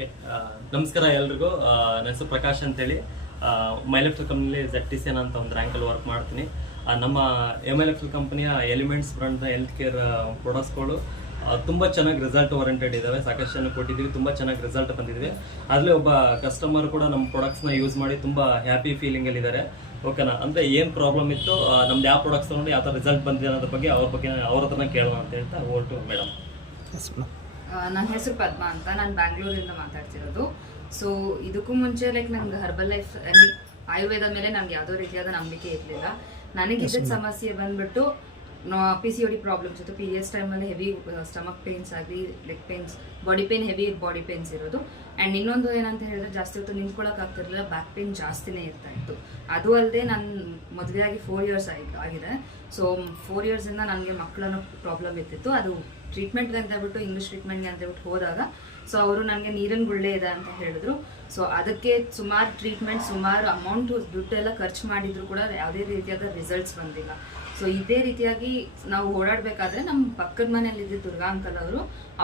Okay ನಮಸ್ಕಾರ ಎಲ್ರಿಗೂ. ನನ್ನ ಹೆಸರು ಪ್ರಕಾಶ್ ಅಂತೇಳಿ ಮೈಲೆಕ್ಟ್ರಿಕಲ್ ಕಂಪ್ನಿಲಿ ZTCN ಅಂತ ಒಂದು ರ್ಯಾಂಕಲ್ಲಿ ವರ್ಕ್ ಮಾಡ್ತೀನಿ. ನಮ್ಮ ಎಲೆಕ್ಟ್ರಿಕಲ್ ಕಂಪ್ನಿಯ ಎಲಿಮೆಂಟ್ಸ್ ಬ್ರ್ಯಾಂಡ್ನ ಹೆಲ್ತ್ ಕೇರ್ ಪ್ರಾಡಕ್ಟ್ಸ್ಗಳು ತುಂಬ ಚೆನ್ನಾಗಿ ರಿಸಲ್ಟ್ ಓರಿಯೆಂಟೆಡ್ ಇದ್ದಾವೆ. ಸಾಕಷ್ಟು ಜನ ಕೊಟ್ಟಿದ್ದೀವಿ, ತುಂಬ ಚೆನ್ನಾಗಿ ರಿಸಲ್ಟ್ ಬಂದಿದ್ವಿ. ಅದರಲ್ಲಿ ಒಬ್ಬ ಕಸ್ಟಮರ್ ಕೂಡ ನಮ್ಮ ಪ್ರಾಡಕ್ಟ್ಸ್ನ ಯೂಸ್ ಮಾಡಿ ತುಂಬ ಹ್ಯಾಪಿ ಫೀಲಿಂಗಲ್ಲಿದ್ದಾರೆ. ಓಕೆನಾ, ಅಂದರೆ ಏನು ಪ್ರಾಬ್ಲಮ್ ಇತ್ತು, ನಮ್ದು ಯಾವ ಪ್ರಾಡಕ್ಟ್ಸ್ ತೊಗೊಂಡು ಯಾವ ಥರ ರಿಸಲ್ಟ್ ಬಂದಿದೆ ಅನ್ನೋದ್ರ ಬಗ್ಗೆ ಅವ್ರ ಹತ್ರನೇ ಕೇಳೋಣ ಅಂತ ಹೇಳ್ತಾ ಓಟು ಮೇಡಮ್. ನನ್ನ ಹೆಸರು ಪದ್ಮ ಅಂತ, ನಾನು ಬ್ಯಾಂಗ್ಳೂರಿಂದ ಮಾತಾಡ್ತಿರೋದು. ಸೊ ಇದಕ್ಕೂ ಮುಂಚೆ ನಂಗೆ ಹರ್ಬಲ್ ಲೈಫ್ ಆಯುರ್ವೇದ ಮೇಲೆ ನನಗೆ ಯಾವುದೋ ರೀತಿಯಾದ ನಂಬಿಕೆ ಇರಲಿಲ್ಲ. ನನಗಿದ್ದ ಸಮಸ್ಯೆ ಬಂದ್ಬಿಟ್ಟು PCOD ಪ್ರಾಬ್ಲಮ್ಸ್ ಇತ್ತು. ಪೀರಿಯಡ್ಸ್ ಟೈಮಲ್ಲಿ ಹೆವಿ ಸ್ಟಮಕ್ ಪೇನ್ಸ್ ಆಗಲಿ, leg pains, body pain, heavy body pains ಇರೋದು. ಆ್ಯಂಡ್ ಇನ್ನೊಂದು ಏನಂತ ಹೇಳಿದ್ರೆ, ಜಾಸ್ತಿ ಹೊತ್ತು ನಿಂತ್ಕೊಳ್ಳೋಕ್ಕಾಗ್ತಿರಲಿಲ್ಲ, ಬ್ಯಾಕ್ ಪೇನ್ ಜಾಸ್ತಿನೇ ಇರ್ತಾ ಇತ್ತು. ಅದು ಅಲ್ಲದೆ ನನ್ನ ಮದುವೆಯಾಗಿ 4 years ಆಗಿದೆ. ಸೊ 4 yearsಯಿಂದ ನನಗೆ ಮಕ್ಕಳನ್ನೋ ಪ್ರಾಬ್ಲಮ್ ಇರ್ತಿತ್ತು. ಅದು ಟ್ರೀಟ್ಮೆಂಟ್ಗೆ ಅಂತ ಹೇಳ್ಬಿಟ್ಟು, ಇಂಗ್ಲೀಷ್ ಟ್ರೀಟ್ಮೆಂಟ್ಗೆ ಅಂತ ಹೇಳ್ಬಿಟ್ಟು ಹೋದಾಗ ಸೊ ಅವರು ನನಗೆ ನೀರಿನ ಗುಳ್ಳೆ ಇದೆ ಅಂತ ಹೇಳಿದ್ರು. ಸೊ ಅದಕ್ಕೆ ಸುಮಾರು ಟ್ರೀಟ್ಮೆಂಟ್, ಸುಮಾರು ಅಮೌಂಟ್ ದುಡ್ಡೆಲ್ಲ ಖರ್ಚು ಮಾಡಿದ್ರು ಕೂಡ ಯಾವುದೇ ರೀತಿಯಾದ ರಿಸಲ್ಟ್ಸ್ ಬಂದಿಲ್ಲ. ಸೊ ಇದೇ ರೀತಿಯಾಗಿ ನಾವು ಓಡಾಡಬೇಕಾದ್ರೆ ನಮ್ಮ ಪಕ್ಕದ ಮನೆಯಲ್ಲಿದ್ದ ದುರ್ಗಾ ಅಂಕಲ್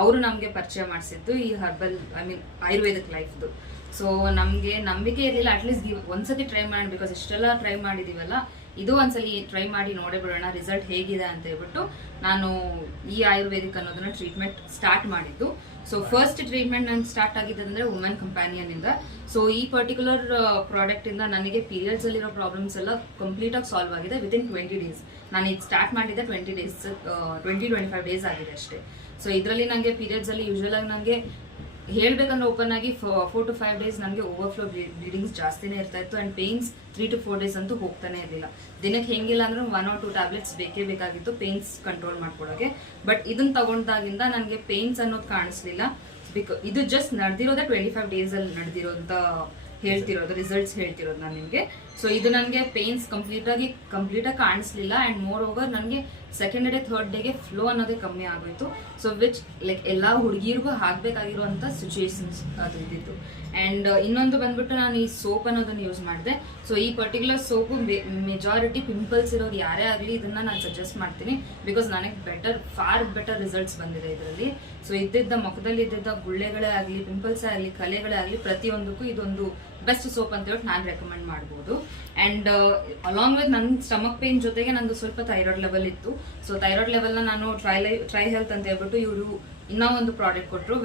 ಅವರು ನಮಗೆ ಪರಿಚಯ ಮಾಡಿಸಿದ್ದು ಈ ಹರ್ಬಲ್ ಆಯುರ್ವೇದಿಕ್ ಲೈಫ್ದು. ಸೊ ನಮಗೆ ನಂಬಿಕೆ ಇರಲಿಲ್ಲ, ಅಟ್ಲೀಸ್ಟ್ ಒಂದ್ಸತಿ ಟ್ರೈ ಮಾಡಿ, ಬಿಕಾಸ್ ಇಷ್ಟೆಲ್ಲ ಟ್ರೈ ಮಾಡಿದ್ದೀವಲ್ಲ, ಇದು ಒಂದ್ಸಲಿ ಟ್ರೈ ಮಾಡಿ ನೋಡೇ ಬಿಡೋಣ ರಿಸಲ್ಟ್ ಹೇಗಿದೆ ಅಂತ ಹೇಳ್ಬಿಟ್ಟು ನಾನು ಈ ಆಯುರ್ವೇದಿಕ್ ಅನ್ನೋದನ್ನ ಟ್ರೀಟ್ಮೆಂಟ್ ಸ್ಟಾರ್ಟ್ ಮಾಡಿದ್ದು. ಸೊ ಫಸ್ಟ್ ಟ್ರೀಟ್ಮೆಂಟ್ ನಾನು ಸ್ಟಾರ್ಟ್ ಆಗಿದ್ದಂದ್ರೆ ವುಮೆನ್ ಕಂಪ್ಯಾನಿಯನ್ ಇಂದ. ಸೊ ಈ ಪರ್ಟಿಕ್ಯುಲರ್ ಪ್ರಾಡಕ್ಟ್ ಇಂದ ನನಗೆ ಪೀರಿಯಡ್ಸ್ ಅಲ್ಲಿರೋ ಪ್ರಾಬ್ಲಮ್ಸ್ ಎಲ್ಲ ಕಂಪ್ಲೀಟ್ ಆಗಿ ಸಾಲ್ವ್ ಆಗಿದೆ ವಿತಿನ್ 20 days. ನಾನು ಈಗ ಸ್ಟಾರ್ಟ್ ಮಾಡಿದ್ದೆ 20-25 days ಆಗಿದೆ ಅಷ್ಟೇ. ಸೊ ಇದರಲ್ಲಿ ನನಗೆ ಪೀರಿಯಡ್ಸ್ ಅಲ್ಲಿ ಯೂಶುವಲ್ ಆಗಿ ನನಗೆ ಹೇಳ್ಬೇಕಂದ್ರೆ ಓಪನ್ ಆಗಿ 4 to 5 days ನನಗೆ ಓವರ್ಫ್ಲೋ ಬ್ಲೀಡಿಂಗ್ಸ್ ಜಾಸ್ತಿನೇ ಇರ್ತಾ ಇತ್ತು. ಆ್ಯಂಡ್ ಪೇನ್ಸ್ 3 to 4 days ಅಂತೂ ಹೋಗ್ತಾನೆ ಇರಲಿಲ್ಲ. ದಿನಕ್ಕೆ ಹೆಂಗಿಲ್ಲ ಅಂದ್ರೆ 1 or 2 ಟ್ಯಾಬ್ಲೆಟ್ಸ್ ಬೇಕೇ ಬೇಕಾಗಿತ್ತು ಪೇನ್ಸ್ ಕಂಟ್ರೋಲ್ ಮಾಡ್ಕೊಳ್ಳೋಕೆ. ಬಟ್ ಇದನ್ನ ತಗೊಂಡಾಗಿಂದ ನನಗೆ ಪೇನ್ಸ್ ಅನ್ನೋದು ಕಾಣಿಸ್ಲಿಲ್ಲ. ಇದು ಜಸ್ಟ್ ನಡೆದಿರೋದೇ 25 days ಅಲ್ಲಿ ನಡೆದಿರೋಂಥ ಹೇಳ್ತಿರೋದು ರಿಸಲ್ಟ್ಸ್ ಹೇಳ್ತಿರೋದು ನಾನು ನಿಮಗೆ. ಸೊ ಇದು ನನಗೆ ಪೇನ್ಸ್ ಕಂಪ್ಲೀಟಾಗಿ ಕಾಣಿಸ್ಲಿಲ್ಲ. ಆ್ಯಂಡ್ ಮೋರ್ ಓವರ್ ನನಗೆ ಸೆಕೆಂಡ್ ಡೇ ಥರ್ಡ್ ಡೇಗೆ ಫ್ಲೋ ಅನ್ನೋದೇ ಕಮ್ಮಿ ಆಗೋಯ್ತು. ಸೊ ವಿಚ್ ಎಲ್ಲ ಹುಡುಗಿರಿಗೂ ಆಗಬೇಕಾಗಿರುವಂಥ ಸಿಚುವೇಶನ್ಸ್ ಅದು ಇದ್ದಿತ್ತು. ಆ್ಯಂಡ್ ಇನ್ನೊಂದು ಬಂದ್ಬಿಟ್ಟು ನಾನು ಈ ಸೋಪ್ ಅನ್ನೋದನ್ನು ಯೂಸ್ ಮಾಡಿದೆ. ಸೊ ಈ ಪರ್ಟಿಕ್ಯುಲರ್ ಸೋಪು ಮೆಜಾರಿಟಿ ಪಿಂಪಲ್ಸ್ ಇರೋರು ಯಾರೇ ಆಗಲಿ ಇದನ್ನು ನಾನು ಸಜೆಸ್ಟ್ ಮಾಡ್ತೀನಿ, ಬಿಕಾಸ್ ನನಗೆ ಫಾರ್ ಬೆಟರ್ ರಿಸಲ್ಟ್ಸ್ ಬಂದಿದೆ ಇದರಲ್ಲಿ. ಸೊ ಮುಖದಲ್ಲಿ ಇದ್ದಿದ್ದ ಗುಳ್ಳೆಗಳೇ ಆಗಲಿ, ಪಿಂಪಲ್ಸೇ ಆಗಲಿ, ಕಲೆಗಳೇ ಆಗಲಿ, ಪ್ರತಿಯೊಂದಕ್ಕೂ ಇದೊಂದು ಬೆಸ್ಟ್ ಸೋಪ್ ಅಂತ ಹೇಳ್ಬಿಟ್ಟು ನಾನು ರೆಕಮೆಂಡ್ ಮಾಡ್ಬೋದು. ಆ್ಯಂಡ್ ಅಲಾಂಗ್ ವಿತ್ ನನ್ನ ಸ್ಟಮಕ್ ಪೇನ್ ಜೊತೆಗೆ ನಂದು ಸ್ವಲ್ಪ ಥೈರಾಯ್ಡ್ ಲೆವೆಲ್ ಇತ್ತು. ಸೊ ಥೈರಾಯ್ಡ್ ಲೆವೆಲ್ನ ನಾನು ಟ್ರೈ ಹೆಲ್ತ್ ಅಂತ ಹೇಳ್ಬಿಟ್ಟು ಇವರು ಇನ್ನೂ ಒಂದು ಪ್ರಾಡಕ್ಟ್ ಕೊಟ್ಟರು.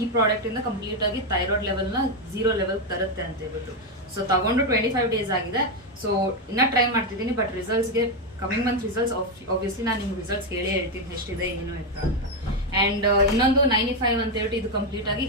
ಈ ಪ್ರಾಡಕ್ಟಿಂದ ಕಂಪ್ಲೀಟಾಗಿ ಥೈರಾಯ್ಡ್ ಲೆವೆಲ್ನ 0 level ತರುತ್ತೆ ಅಂತ ಹೇಳ್ಬಿಟ್ಟು. ಸೊ ತಗೊಂಡು 25 days ಆಗಿದೆ. ಸೊ ಇನ್ನೂ ಟ್ರೈ ಮಾಡ್ತಿದ್ದೀನಿ. ಬಟ್ ರಿಸಲ್ಟ್ಸ್ಗೆ ಕಮಿಂಗ್ ಮಂತ್ ರಿಸಲ್ಟ್ಸ್ ಆಬ್ವಿಯಸ್ಲಿ ನಾನು ನಿಮ್ಗೆ ರಿಸಲ್ಟ್ಸ್ ಹೇಳ್ತೀನಿ ಎಷ್ಟಿದೆ ಏನು ಅಂತ. ಆ್ಯಂಡ್ ಇನ್ನೊಂದು 95 ಅಂತ ಹೇಳ್ಬಿಟ್ಟು ಇದು ಕಂಪ್ಲೀಟಾಗಿ